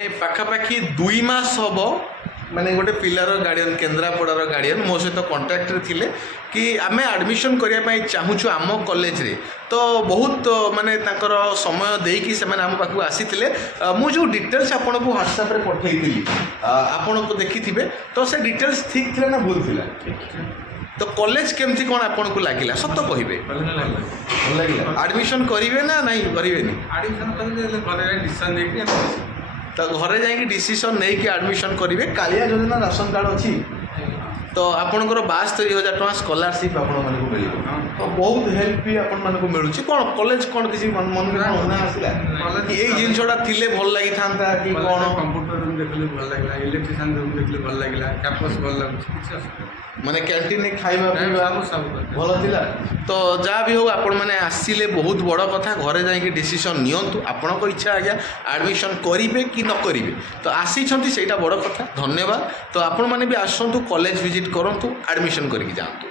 ପାଖାପାଖି 2 ମାସ ହେବ ମାନେ ଗୋଟେ ପିଲାର ଗାର୍ଡ଼ିଆନ୍ କେନ୍ଦ୍ରାପଡ଼ାର ଗାର୍ଡ଼ିଆନ୍ ମୋ ସହିତ କଣ୍ଟାକ୍ଟରେ ଥିଲେ କି ଆମେ ଆଡ଼ମିସନ୍ କରିବା ପାଇଁ ଚାହୁଁଛୁ ଆମ କଲେଜରେ। ତ ବହୁତ ମାନେ ତାଙ୍କର ସମୟ ଦେଇକି ସେମାନେ ଆମ ପାଖକୁ ଆସିଥିଲେ। ମୁଁ ଯେଉଁ ଡିଟେଲ୍ସ ଆପଣଙ୍କୁ ହ୍ୱାଟ୍ସଆପ୍ରେ ପଠାଇଥିଲି ଆପଣ ତ ଦେଖିଥିବେ, ତ ସେ ଡିଟେଲ୍ସ ଠିକ୍ ଥିଲା ନା ଭୁଲ ଥିଲା? ତ କଲେଜ କେମିତି କ'ଣ ଆପଣଙ୍କୁ ଲାଗିଲା ସତ କହିବେ? ଭଲ ଲାଗିଲା। ଆଡ଼ମିସନ୍ କରିବେ ନା ନାହିଁ କରିବେନି? ତ ଘରେ ଯାଇକି ডিসিশন ନେଇକି ଆଡ଼ମିସନ୍ କରିବେ। କାଳିଆ ଯୋଜନା ରାସନ କାର୍ଡ଼ ଅଛି ତ ଆପଣଙ୍କର 72,000 ଟଙ୍କା ସ୍କଲାରସିପ୍ ଆପଣମାନଙ୍କୁ ମିଳିବ। ତ ବହୁତ ହେଲ୍ପ ବି ଆପଣମାନଙ୍କୁ ମିଳୁଛି। କ'ଣ କଲେଜ କ'ଣ କିଛି ମନରେ ଭାବନା ଆସିଲା କି ଏଇ ଜିନିଷଟା ଥିଲେ ଭଲ ଲାଗିଥାନ୍ତା କି କ'ଣ? କମ୍ପ୍ୟୁଟର ରୁମ୍ ଦେଖିଲେ ଭଲ ଲାଗିଲା, ଇଲେକ୍ଟ୍ରିସିଆନ୍ ରୁମ୍ ଦେଖିଲେ ଭଲ ଲାଗିଲା, କ୍ୟାମ୍ପସ୍ ଭଲ ଲାଗୁଛି, କିଛି ଅସୁବିଧା ମାନେ କ୍ୟାଣ୍ଟିନ୍ରେ ଖାଇବା ପିଇବା ସବୁ ଭଲ ଥିଲା। ତ ଯାହା ବି ହେଉ ଆପଣମାନେ ଆସିଲେ ବହୁତ ବଡ଼ କଥା। ଘରେ ଯାଇକି ডিসিশন ନିଅନ୍ତୁ, ଆପଣଙ୍କ ଇଚ୍ଛା ଆଜ୍ଞା ଆଡ଼ମିସନ୍ କରିବେ କି ନ କରିବେ। ତ ଆସିଛନ୍ତି ସେଇଟା ବଡ଼ କଥା, ଧନ୍ୟବାଦ। ତ ଆପଣମାନେ ବି ଆସନ୍ତୁ, କଲେଜ ଭିଜିଟ୍ କରନ୍ତୁ, ଆଡ଼ମିସନ୍ କରିକି ଯାଆନ୍ତୁ।